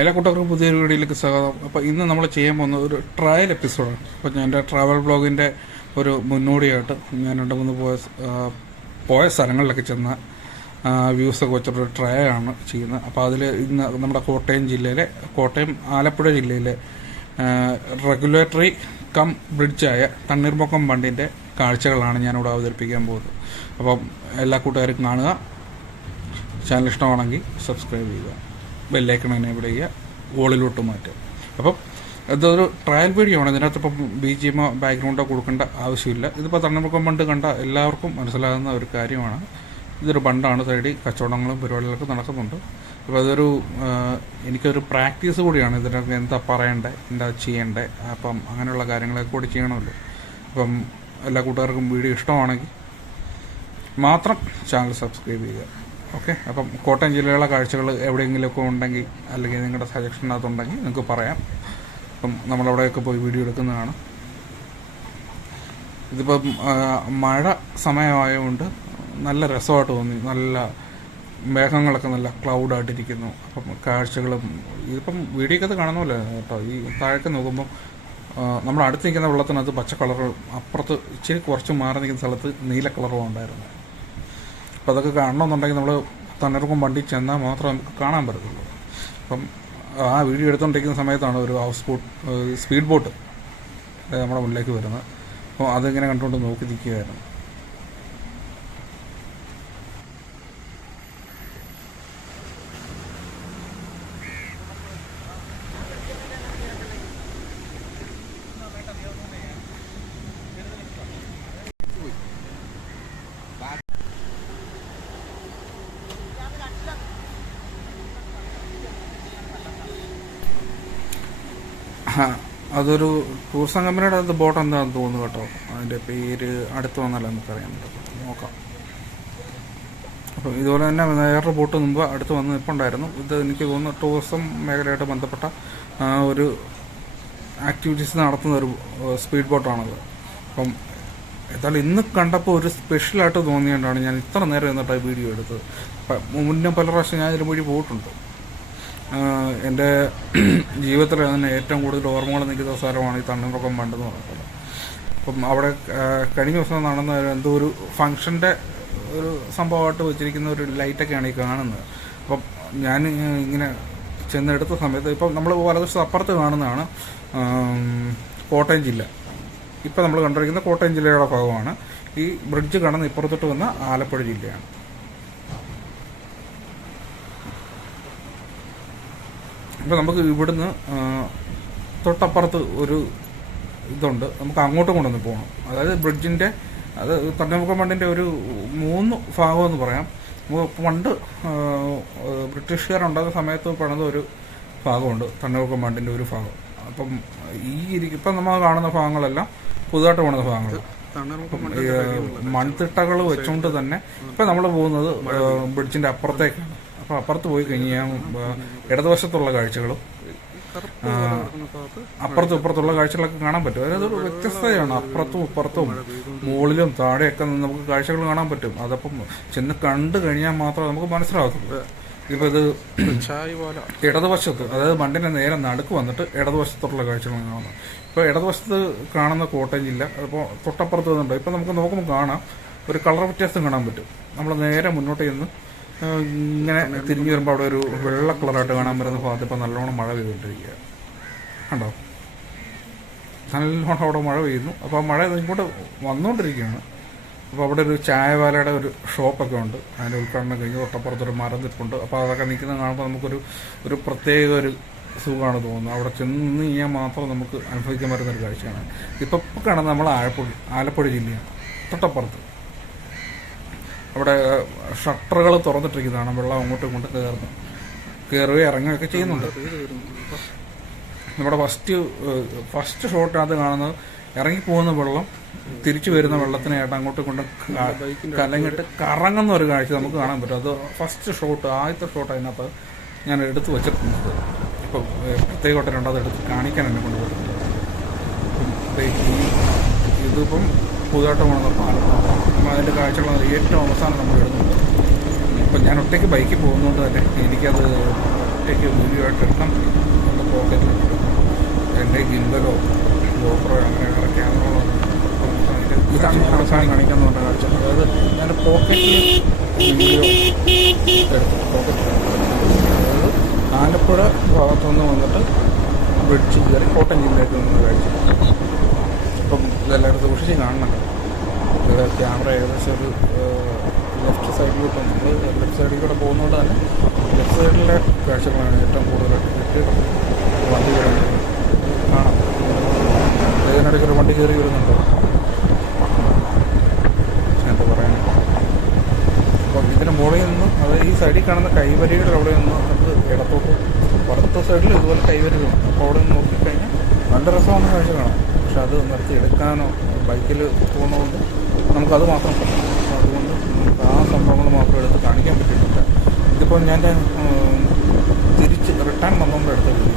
എല്ലാ കൂട്ടർക്കും പുതിയൊരു വീഡിയോയിലേക്ക് സ്വാഗതം. അപ്പോൾ ഇന്ന് നമ്മൾ ചെയ്യാൻ പോകുന്ന ഒരു ട്രയൽ എപ്പിസോഡാണ് അപ്പോൾ ഞാൻ എന്റെ ട്രാവൽ ബ്ലോഗിന്റെ ഒരു മുന്നോടിയായിട്ട് ഞാൻ രണ്ട് മൂന്ന് പോയ പോയ സ്ഥലങ്ങളിലൊക്കെ ചെന്ന വ്യൂസൊക്കെ വെച്ചിട്ടൊരു ആണ് ചെയ്യുന്നത്. അപ്പോൾ അതിൽ ഇന്ന് നമ്മുടെ കോട്ടയം ജില്ലയിലെ കോട്ടയം ആലപ്പുഴ ജില്ലയിലെ റെഗുലേറ്ററി കം ബ്രിഡ്ജായ തണ്ണീർമുക്കം ബണ്ടിന്റെ കാഴ്ചകളാണ് ഞാനിവിടെ അവതരിപ്പിക്കാൻ പോകുന്നത്. അപ്പം എല്ലാ കൂട്ടുകാരും കാണുക. ചാനൽ ഇഷ്ടമാണെങ്കിൽ സബ്സ്ക്രൈബ് ചെയ്യുക. ബെല്ലൈക്കൺ എനേബിൾ ചെയ്യുക വോളിലോട്ട് മാറ്റുക. അപ്പം ഇതൊരു ട്രയൽ വീഡിയോ ആണ്. ഇതിനകത്ത് ഇപ്പം ബി ജി എമ്മോ ബാക്ക്ഗ്രൗണ്ടോ കൊടുക്കേണ്ട ആവശ്യമില്ല. ഇതിപ്പോൾ തണ്ണമുക്കം ബണ്ട് കണ്ട എല്ലാവർക്കും മനസ്സിലാകുന്ന ഒരു കാര്യമാണ്. ഇതൊരു ബണ്ടാണ് സൈഡിൽ കച്ചവടങ്ങളും പരിപാടികളൊക്കെ നടക്കുന്നുണ്ട്. അപ്പോൾ അതൊരു എനിക്കൊരു പ്രാക്ടീസ് കൂടിയാണ്. ഇതിനൊക്കെ എന്താ പറയണ്ടേ എന്താ ചെയ്യണ്ടേ അപ്പം അങ്ങനെയുള്ള കാര്യങ്ങളൊക്കെ കൂടി ചെയ്യണമല്ലോ. അപ്പം എല്ലാ കൂട്ടുകാർക്കും വീഡിയോ ഇഷ്ടമാണെങ്കിൽ മാത്രം ചാനൽ സബ്സ്ക്രൈബ് ചെയ്യുക. ഓക്കെ. അപ്പം കോട്ടയം ജില്ലയിലുള്ള കാഴ്ചകൾ എവിടെയെങ്കിലുമൊക്കെ ഉണ്ടെങ്കിൽ അല്ലെങ്കിൽ നിങ്ങളുടെ സജഷനകത്തുണ്ടെങ്കിൽ നിങ്ങൾക്ക് പറയാം. അപ്പം നമ്മളവിടെയൊക്കെ പോയി വീഡിയോ എടുക്കുന്നതാണ്. ഇതിപ്പം മഴ സമയമായതുകൊണ്ട് നല്ല രസമായിട്ട് തോന്നി. നല്ല മേഘങ്ങളൊക്കെ നല്ല ക്ലൗഡായിട്ടിരിക്കുന്നു. അപ്പം കാഴ്ചകളും ഇതിപ്പം വീഡിയോക്കകത്ത് കാണുന്നില്ല കേട്ടോ. ഈ താഴേക്ക് നോക്കുമ്പം നമ്മൾ അടുത്ത് നിൽക്കുന്ന വെള്ളത്തിനകത്ത് പച്ച കളറും അപ്പുറത്ത് ഇച്ചിരി കുറച്ച് മാറി നിൽക്കുന്ന സ്ഥലത്ത് നീല കളറും ഉണ്ടായിരുന്നു അപ്പോൾ അതൊക്കെ കാണണമെന്നുണ്ടെങ്കിൽ നമ്മൾ തണ്ണീർക്കും വണ്ടി ചെന്നാൽ മാത്രമേ നമുക്ക് കാണാൻ പറ്റത്തുള്ളൂ. അപ്പം ആ വീഡിയോ എടുത്തുകൊണ്ടിരിക്കുന്ന സമയത്താണ് ഒരു ഹൗസ് ബോട്ട് സ്പീഡ് ബോട്ട് നമ്മുടെ മുന്നിലേക്ക് വരുന്നത്. അപ്പോൾ അതിങ്ങനെ കണ്ടുകൊണ്ട് നോക്കി നിൽക്കുകയായിരുന്നു അതൊരു ടൂറിസം കമ്പനിയുടെ അത് ബോട്ട് എന്താണെന്ന് തോന്നുന്നു കേട്ടോ. അതിന്റെ പേര് അടുത്ത് വന്നാലേ നമുക്കറിയാൻ പറ്റും നോക്കാം. അപ്പോൾ ഇതുപോലെ തന്നെ വേറൊരു ബോട്ട് മുമ്പ് അടുത്ത് വന്ന് നിൽപ്പുണ്ടായിരുന്നു ഇത് എനിക്ക് തോന്നുന്നു ടൂറിസം മേഖലയായിട്ട് ബന്ധപ്പെട്ട ഒരു ആക്ടിവിറ്റീസ് നടത്തുന്ന ഒരു സ്പീഡ് ബോട്ടാണത് അപ്പം എന്നാൽ ഇന്ന് കണ്ടപ്പോൾ ഒരു സ്പെഷ്യലായിട്ട് തോന്നിയതുകൊണ്ടാണ് ഞാൻ ഇത്ര നേരം എന്നിട്ട് ആ വീഡിയോ എടുത്തത്. മുന്നേ പല പ്രാവശ്യം ഞാൻ ഇതിന് വഴി പോയിട്ടുണ്ട്. എന്റെ ജീവിതത്തിൽ തന്നെ ഏറ്റവും കൂടുതൽ ഓർമ്മകൾ നിൽക്കുന്ന സ്ഥലമാണ് ഈ തണ്ണീർമുക്കം ബണ്ടെന്ന് പറയുന്നത് അപ്പം അവിടെ കഴിഞ്ഞ ദിവസം നടന്ന എന്തോ ഒരു ഫങ്ഷന്റെ ഒരു സംഭവമായിട്ട് വെച്ചിരിക്കുന്ന ഒരു ലൈറ്റൊക്കെയാണ് ഈ കാണുന്നത്. അപ്പം ഞാൻ ഇങ്ങനെ ചെന്നെടുത്ത സമയത്ത് ഇപ്പം നമ്മൾ വലതുവശത്ത് അപ്പുറത്ത് കാണുന്നതാണ് കോട്ടയം ജില്ല. ഇപ്പം നമ്മൾ കണ്ടിരിക്കുന്ന കോട്ടയം ജില്ലയുടെ ഭാഗമാണ്. ഈ ബ്രിഡ്ജ് കടന്ന് ഇപ്പുറത്തോട്ട് വന്ന ആലപ്പുഴ ജില്ലയാണ്. അപ്പോൾ നമുക്ക് ഇവിടുന്ന് തൊട്ടപ്പുറത്ത് ഒരു ഇതുണ്ട്. നമുക്ക് അങ്ങോട്ടും കൊണ്ടൊന്ന് പോകണം. അതായത് ബ്രിഡ്ജിന്റെ അത് തണ്ണമുഖം ബണ്ടിന്റെ ഒരു മൂന്ന് ഭാഗം എന്ന് പറയാം. പണ്ട് ബ്രിട്ടീഷുകാരുണ്ടാകുന്ന സമയത്ത് പണിത ഒരു ഭാഗമുണ്ട് തണ്ണമുഖം ബണ്ടിന്റെ ഒരു ഭാഗം. അപ്പം ഈ ഇപ്പം നമ്മൾ കാണുന്ന ഭാഗങ്ങളെല്ലാം പുതുതായിട്ട് പണിത ഭാഗങ്ങൾ മൺതിട്ടകൾ വെച്ചുകൊണ്ട് തന്നെ ഇപ്പം നമ്മൾ പോകുന്നത് ബ്രിഡ്ജിന്റെ അപ്പുറത്തേക്കാണ്. അപ്പോൾ അപ്പുറത്ത് പോയി കഴിഞ്ഞാൽ ഇടതുവശത്തുള്ള കാഴ്ചകളും അപ്പുറത്തും. ഇപ്പുറത്തുള്ള കാഴ്ചകളൊക്കെ കാണാൻ പറ്റും. അതായത് ഒരു വ്യത്യസ്തതയാണ്. അപ്പുറത്തും ഇപ്പുറത്തും മുകളിലും താഴെയൊക്കെ നമുക്ക് കാഴ്ചകൾ കാണാൻ പറ്റും. അതപ്പം ചെന്ന് കണ്ടു കഴിഞ്ഞാൽ മാത്രമേ നമുക്ക് മനസ്സിലാകത്തുള്ളൂ ഇപ്പം ഇത് ഇടതുവശത്ത് അതായത് മണ്ടിന്റെ നേരെ നടുക്ക് വന്നിട്ട് ഇടതുവശത്തുള്ള കാഴ്ചകൾ കാണുന്നത്. ഇപ്പോൾ ഇടതുവശത്ത് കാണുന്ന കോട്ടയം ജില്ല അപ്പോൾ തൊട്ടപ്പുറത്ത് വന്നിട്ടുണ്ട്. ഇപ്പം നമുക്ക് നോക്കുമ്പോൾ കാണാം. ഒരു കളർ വ്യത്യാസം കാണാൻ പറ്റും. നമ്മൾ നേരെ മുന്നോട്ട് ചെന്ന് ഇങ്ങനെ തിരിഞ്ഞു വരുമ്പോൾ അവിടെ ഒരു വെള്ള കളറായിട്ട് കാണാൻ വരുന്ന ഭാഗത്ത് ഇപ്പം നല്ലോണം മഴ പെയ്തുകൊണ്ടിരിക്കുക കണ്ടോ? നല്ലോണം അവിടെ മഴ പെയ്യുന്നു. അപ്പോൾ ആ മഴ ഇങ്ങോട്ട് വന്നുകൊണ്ടിരിക്കുകയാണ് അപ്പോൾ അവിടെ ഒരു ചായവാലയുടെ ഒരു ഷോപ്പൊക്കെ ഉണ്ട്. അതിന്റെ ഉദ്ഘാടനം കഴിഞ്ഞ് തൊട്ടപ്പുറത്തൊരു മരം നിൽപ്പുണ്ട് അപ്പോൾ അതൊക്കെ നിൽക്കുന്നത് കാണുമ്പോൾ നമുക്കൊരു ഒരു പ്രത്യേക ഒരു സുഖമാണ് തോന്നുന്നത്. അവിടെ ചെന്ന് കഴിഞ്ഞാൽ മാത്രം നമുക്ക് അനുഭവിക്കാൻ പറ്റുന്ന ഒരു കാഴ്ചയാണ്. ഇപ്പോൾ കാണുന്നത് നമ്മൾ ആലപ്പുഴ ആലപ്പുഴ ജില്ലയാണ്. തൊട്ടപ്പുറത്ത്. അവിടെ ഷട്ടറുകൾ തുറന്നിട്ടിരിക്കുന്നതാണ്. വെള്ളം അങ്ങോട്ടും ഇങ്ങോട്ടും കയറുന്നു. കയറുകയും ഇറങ്ങുകയൊക്കെ ചെയ്യുന്നുണ്ട്. നമ്മുടെ ഫസ്റ്റ് ഫസ്റ്റ് ഷോട്ടിനകത്ത് കാണുന്നത് ഇറങ്ങിപ്പോകുന്ന വെള്ളം തിരിച്ചു വരുന്ന വെള്ളത്തിനായിട്ട് അങ്ങോട്ടും ഇങ്ങോട്ടും കലങ്ങിട്ട് കറങ്ങുന്ന ഒരു കാഴ്ച നമുക്ക് കാണാൻ പറ്റും. അത് ഫസ്റ്റ് ഷോട്ട് ആദ്യത്തെ ഷോട്ട് അതിനകത്ത് ഞാൻ എടുത്തു വെച്ചിട്ടുണ്ട്. ഇപ്പം പ്രത്യേകമായിട്ട് രണ്ടാമത് എടുത്ത് കാണിക്കാൻ എന്നെ കൊണ്ട് പറ്റുന്നത് ഇപ്പം ദേ ഈ ഇതിപ്പം പുതുതായിട്ട് പോകുന്ന പാലം അപ്പം അതിന്റെ കാഴ്ചകൾ ഏറ്റവും അവസാനം നമ്മൾ ഇടുന്നുണ്ട് ഇപ്പം ഞാൻ ഒറ്റയ്ക്ക് ബൈക്കിൽ പോകുന്നതുകൊണ്ട് തന്നെ എനിക്കത് ഒറ്റയ്ക്ക് വീഡിയോ ആയിട്ട് എടുക്കാൻ എന്റെ പോക്കറ്റിൽ എന്റെ ഗിംബലോ ഗോപ്രോ അങ്ങനെ വേറെ ക്യാമറകളോ ഇതാണ് അവസാനം കാണിക്കാന്ന് പറഞ്ഞ കാഴ്ച. അതായത് ഞാൻ പോക്കറ്റിൽ വീഡിയോ എടുത്തു. പോക്കറ്റിൽ അതായത് ആലപ്പുഴ ഭാഗത്തുനിന്ന് വന്നിട്ട് ബ്രിഡ്ജ് കയറി കോട്ടയം ജില്ലയിലേക്ക് നിന്ന് കാഴ്ച. അപ്പം ഇതെല്ലാവരും സൂക്ഷിച്ച് കാണണം ക്യാമറ ഏകദേശം ഒരു ലെഫ്റ്റ് സൈഡിലോട്ട് നമ്മൾ ലെഫ്റ്റ് സൈഡിൽ കൂടെ പോകുന്നതുകൊണ്ട് തന്നെ ലെഫ്റ്റ് സൈഡിലെ കാഴ്ചകളാണ് ഏറ്റവും കൂടുതലായിട്ട് വണ്ടി കയറുന്നത് കാണാം. ഇതിനിടയ്ക്ക് ഒരു വണ്ടി കയറി വരുന്നുണ്ടോ? എന്താ പറയുന്നത് അപ്പം ഇതിന്റെ മുകളിൽ നിന്നും അത് ഈ സൈഡിൽ കാണുന്ന കൈവരിയുടെ അവിടെ നിന്ന് നമുക്ക് ഇടത്തോട്ട് വലത്തെ സൈഡിൽ ഇതുപോലെ കൈവരികളുണ്ട്. അപ്പോൾ അവിടെ നിന്ന് നോക്കിക്കഴിഞ്ഞാൽ നല്ല രസമാണ് കാഴ്ച കാണാം. പക്ഷെ അത് നിർത്തിയെടുക്കാനോ ബൈക്കിൽ പോകുന്നതുകൊണ്ട് നമുക്കത് മാത്രം പറ്റും. അതുകൊണ്ട് നമുക്ക് ആ സംഭവങ്ങൾ മാത്രം എടുത്ത് കാണിക്കാൻ പറ്റിയിട്ടില്ല ഇതിപ്പോൾ ഞാൻ തിരിച്ച് റിട്ടേൺ വന്നുകൊണ്ട് എടുത്തിട്ടില്ല